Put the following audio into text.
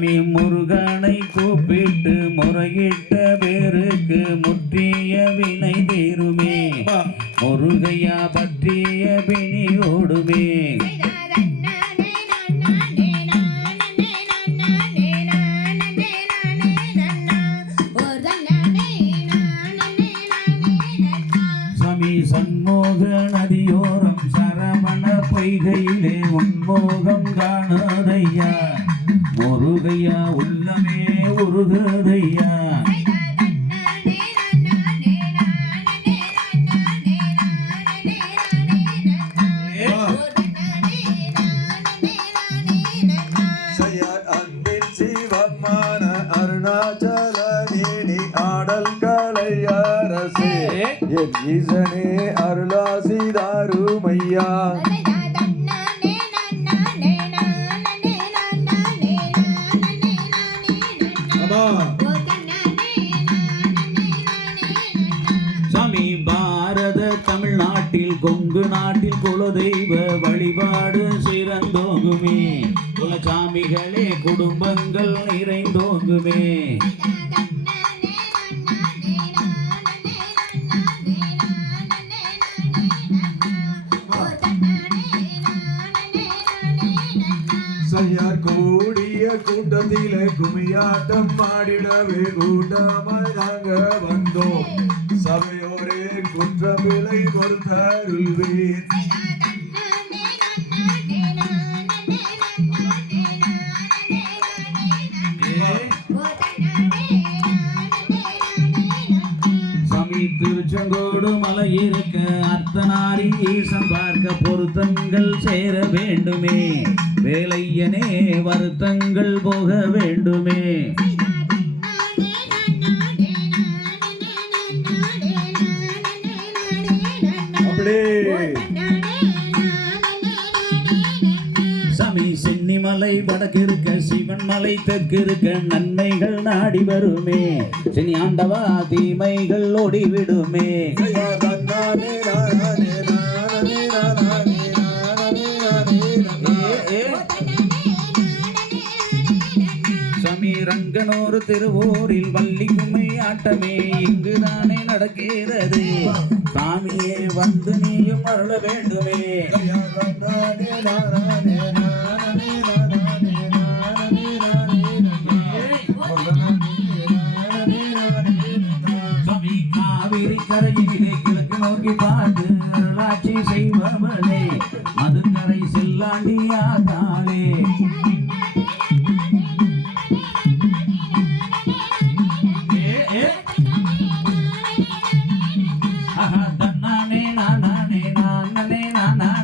சாமி முருகனை கூப்பிட்டு முறையிட்ட பேருக்கு முற்றிய வினை தீருமே முருகையா பற்றிய பிணி ஓடுமே சாமி சண்முக நதியோரம் சரவண பொய்கையிலே உன்மோகம் காணதையா முருகையா உள்ளமே உருகுதையா ஈசனே அருளாசிதாருமையா சாமி பாரத தமிழ்நாட்டில் கொங்கு நாட்டில் குலதெய்வ வழிபாடு சிறந்தோங்குமே குலசாமிகளே குடும்பங்கள் நிறைந்தோங்குமே சையார் கூடிய கூட்டத்திலே குமியாட்டம் ஆடிடவே கூட்டமாய் நாங்க வந்தோம் சபையோரே குற்றமில்லை பொறுத்தருள்வீர் சாமி திருச்செங்கோடு மலை இருக்க அர்த்தநாரி ஈசன் பார்க்க பொருத்தங்கள் சேர வேண்டுமே வேலையனே வருத்தங்கள் போக வேண்டுமே சாமி சென்னிமலை வடக்கு இருக்க சிவன் மலை தெற்கு இருக்க நன்மைகள் நாடி வருமே சென்னி ஆண்டவா தீமைகள் ஓடிவிடுமே சாமி ரங்கனூர் திருவூரில் வள்ளி கும்மி ஆட்டமே இங்குதானே நடக்கிறது சாமியே வந்து நீயும் அருள வேண்டுமே சாமி காவிரி கரையிலே கிழக்கு நோக்கி பாட்டு அருளாட்சி செய்பவனே மதுக்கரை செல்லாண்டியாதாளே na na